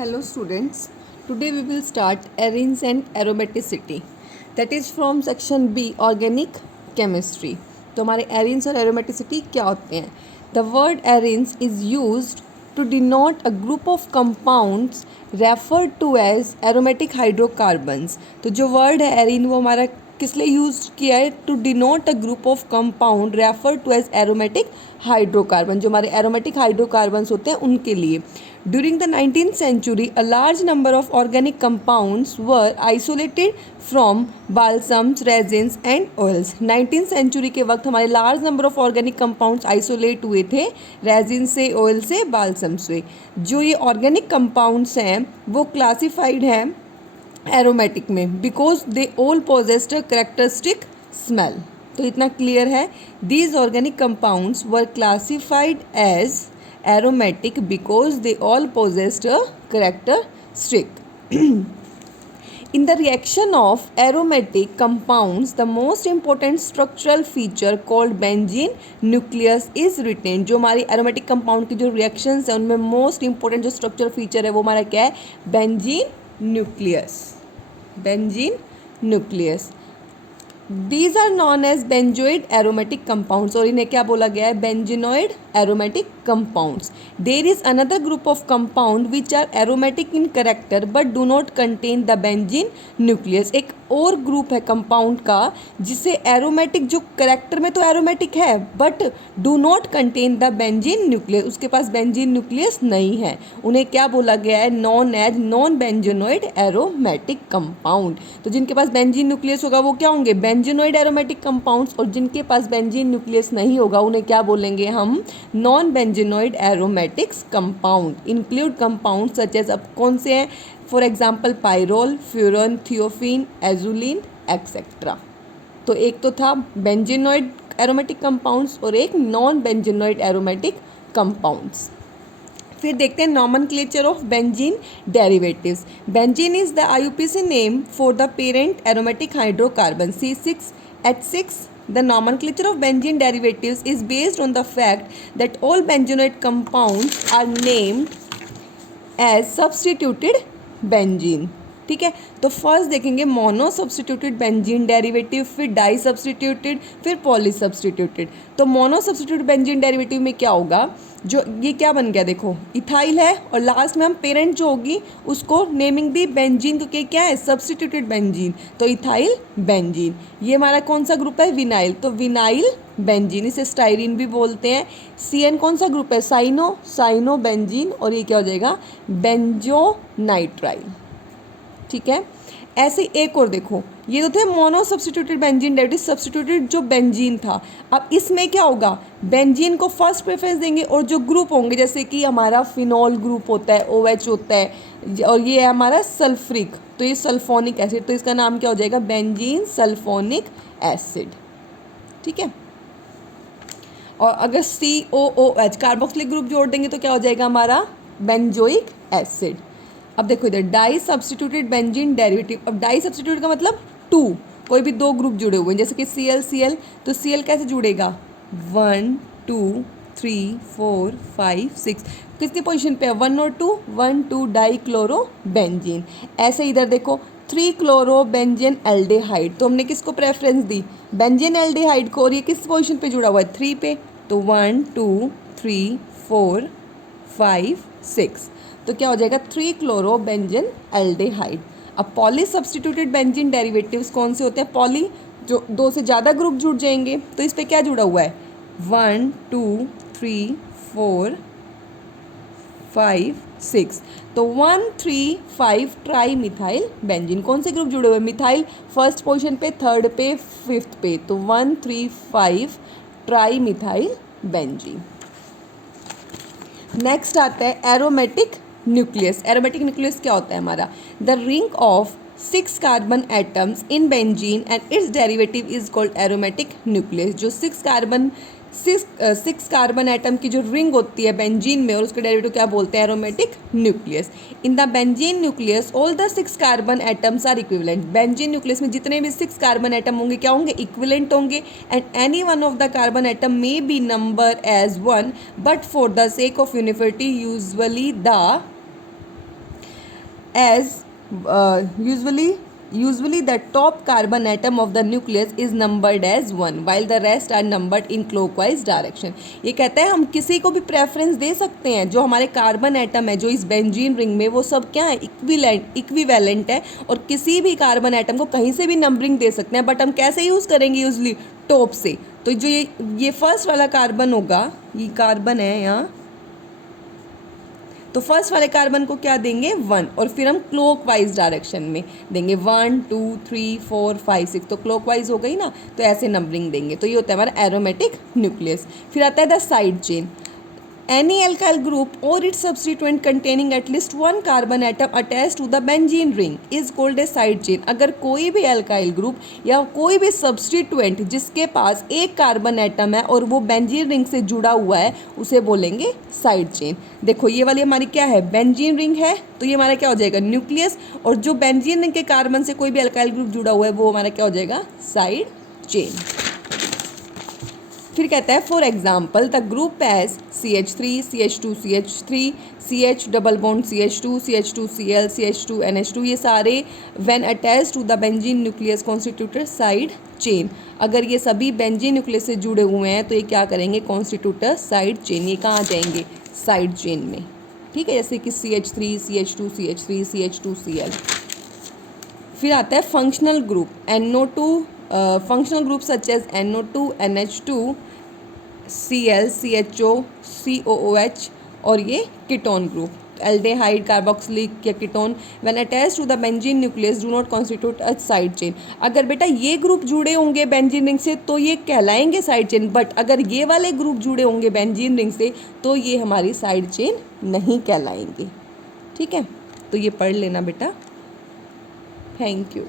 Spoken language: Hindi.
Hello students, today we will start arenes and aromaticity, that is from section B organic chemistry. तो हमारे arenes और aromaticity क्या होते हैं? The word arenes is used to denote a group of compounds referred to as aromatic hydrocarbons. तो जो word है arene वो हमारा किस लिए यूज किया है? To denote a group of compound refer to as aromatic hydrocarbon, जो हमारे एरोमेटिक हाइड्रोकार्बन्स होते हैं उनके लिए. During the 19th century, a large number of organic compounds were isolated from balsams, resins and oils. 19th century के वक्त हमारे large number of organic compounds isolate हुए थे रेजिन से, ऑयल से, बाल्सम से. जो ये ऑर्गेनिक कंपाउंड्स हैं वो क्लासिफाइड हैं एरोमेटिक में because they all possessed a characteristic smell. तो इतना क्लियर है. These organic compounds were classified as aromatic because they all possessed a characteristic. In the reaction of aromatic compounds, the most important structural feature called benzene nucleus is retained. जो हमारी aromatic compound की जो reactions है उनमें most important जो structural feature है वो हमारा क्या है? benzene nucleus. benzene nucleus. These are known as benzoid aromatic compounds. और इन्हें क्या बोला गया है? benzenoid aromatic compounds. There is another group of compound which are aromatic in character but do not contain the benzene nucleus. एक और ग्रुप है कंपाउंड का जिसे एरोमेटिक, जो करेक्टर में तो एरोमेटिक है but do not contain the benzene nucleus, उसके पास बेंजीन न्यूक्लियस नहीं है. उन्हें क्या बोला गया है? Non as non benzenoid aromatic compound. तो जिनके पास बेंजीन न्यूक्लियस होगा वो क्या होंगे? Benzenoid aromatic compounds. और जिनके पास बेंजीन न्यूक्लियस नहीं होगा उन्हें क्या बोलेंगे हम? Non benzenoid aromatics compound. Include compound such as, अब कौन से हैं? For example pyrrole, furan, thiophene, azulene etcetera. तो एक तो था बेंजेनोइड एरोमेटिक कंपाउंड्स और एक नॉन बेंजेनोइड एरोमेटिक कंपाउंड्स. फिर देखते हैं nomenclature of benzene derivatives. Benzene is the IUPAC name for the parent aromatic hydrocarbon C6H6. The nomenclature of benzene derivatives is based on the fact that all benzenoid compounds are named as substituted benzene. ठीक है, तो फर्स्ट देखेंगे मोनो सब्सटीट्यूटेड बेंजीन डेरिवेटिव, फिर डाई सब्सटीट्यूटेड, फिर पॉली सब्सटीट्यूटेड. तो मोनो सब्सटीट्यूटेड बेंजीन डेरिवेटिव में क्या होगा? जो ये क्या बन गया देखो, इथाइल है और लास्ट में हम पेरेंट जो होगी उसको नेमिंग दी बेंजीन, क्योंकि क्या है? Substituted benzene. तो इथाइल बेंजीन. ये हमारा कौन सा ग्रुप है? विनाइल. तो विनाइल बेंजीन, इसे स्टाइरिन भी बोलते हैं. CN कौन सा ग्रुप है? Cyano benzene. और ये क्या हो जाएगा? बेंजोनाइट्राइल. ठीक है. ऐसे एक और देखो, ये तो थे mono substituted benzene derivative, substituted जो बेंजीन था. अब इसमें क्या होगा? बेंजीन को फर्स्ट प्रेफरेंस देंगे और जो ग्रुप होंगे जैसे कि हमारा फिनॉल ग्रुप होता है, OH होता है, और ये है हमारा सल्फ्रिक, तो ये सल्फोनिक एसिड, तो इसका नाम क्या हो जाएगा? Benzene sulphonic acid. ठीक है. और अगर COOH कार्बोक्सिलिक ग्रुप जोड़ देंगे तो क्या हो जाएगा हमारा? Benzoic acid. अब देखो इधर डाई सब्सटीट्यूटेड बेंजीन डेरिवेटिव. अब डाई सब्सटीट्यूट का मतलब टू, कोई भी दो ग्रुप जुड़े हुए हैं जैसे कि Cl, तो Cl कैसे जुड़ेगा? 1 2 3 4 5 6. किसकी पोजीशन पे है? 1 और 2, 1 2 डाई क्लोरो बेंजीन. ऐसे इधर देखो 3 क्लोरो बेंजीन एल्डेहाइड, तो हमने किसको प्रेफरेंस दी? बेंजीन एल्डेहाइड को. और ये किस पोजीशन पे जुड़ा हुआ है? 3 पे. तो 1 2 3 4 5 6. तो क्या हो जाएगा? 3 क्लोरो बेंजीन एल्डेहाइड. अब पॉली सब्सटीट्यूटेड बेंजीन डेरिवेटिव्स कौन से होते हैं? पॉली, जो दो से ज़्यादा ग्रुप जुड़ जाएंगे. तो इस पे क्या जुड़ा हुआ है? 1 2 3 4 5 6. तो 1 3 5 ट्राई मिथाइल बेंजीन. कौन से ग्रुप जुड़े हुए? मिथाइल फर्स्ट पोजीशन पे, थर्ड पे, फिफ्थ पे. तो 1 3 5 ट्राई मिथाइल बेंजीन. नेक्स्ट आता है एरोमेटिक न्यूक्लियस. एरोमेटिक न्यूक्लियस क्या होता है हमारा? The ring of 6 carbon atoms in benzene and it's derivative is called aromatic nucleus. जो 6 कार्बन एटम की जो रिंग होती है बेंजीन में और उसके डेरिवेटिव क्या बोलते हैं? Aromatic nucleus. In the benzene nucleus all the 6 carbon atoms are equivalent. Benzene nucleus में जितने भी 6 कार्बन एटम होंगे क्या होंगे? इक्विवेलेंट होंगे. And any one of the carbon atom may be number as 1 but for the sake of uniformity usually the as usually the top carbon atom of the nucleus is numbered as 1 while the rest are numbered in clockwise direction. ये कहता है हम किसी को भी प्रेफरेंस दे सकते हैं, जो हमारे कार्बन एटम है जो इस बेंजीन रिंग में, वो सब क्या है, इक्विवेलेंट है, और किसी भी कार्बन एटम को कहीं से भी नंबरिंग दे सकते हैं, बट हम कैसे यूज़ करेंगे, यूजली टॉप से. तो जो ये फर्स्ट वाला कार्बन होगा, ये कार्बन है यहाँ, तो फर्स्ट वाले कार्बन को क्या देंगे 1, और फिर हम क्लॉकवाइज डायरेक्शन में देंगे 1 2 3 4 5 6, तो क्लॉकवाइज हो गई ना, तो ऐसे नंबरिंग देंगे. तो ये होता है हमारा एरोमेटिक न्यूक्लियस. फिर आता है the side chain. Any alkyl group or its substituent containing at least one carbon atom attached to the benzene ring is called a side chain. अगर कोई भी alkyl group या कोई भी substituent जिसके पास एक कार्बन एटम है और वो बेंजीन रिंग से जुड़ा हुआ है, उसे बोलेंगे साइड चेन. देखो ये वाली हमारी क्या है, बेंजीन रिंग है, तो ये हमारा क्या हो जाएगा, न्यूक्लियस, और जो बेंजीन रिंग के कार्बन से कोई भी alkyl ग्रुप जुड़ा हुआ है वो हमारा क्या हो जाएगा, साइड चेन. फिर कहता है for example the group as CH3 CH2 CH3 CH double bond CH2 CH2Cl CH2NH2, ये सारे when attached to the benzene nucleus constituted side chain. अगर ये सभी बेंजीन न्यूक्लियस से जुड़े हुए हैं तो ये क्या करेंगे, कॉन्स्टिट्यूटर साइड चेन. ये कहाँ जाएंगे, साइड चेन में. ठीक है, जैसे कि CH3 CH2 CH3 CH2Cl. फिर आता है functional group NO2, functional group such as NO2 NH2 Cl CHO COOH, और ये कीटोन ग्रुप एल्डेहाइड कार्बोक्सिलिक या ketone when attached to the benzene nucleus do not constitute a side chain. अगर बेटा ये ग्रुप जुड़े होंगे बेंजीन रिंग से तो ये कहलाएंगे साइड चेन, बट अगर ये वाले ग्रुप जुड़े होंगे बेंजीन रिंग से तो ये हमारी साइड चेन नहीं कहलाएंगे. ठीक है, तो ये पढ़ लेना बेटा. Thank you.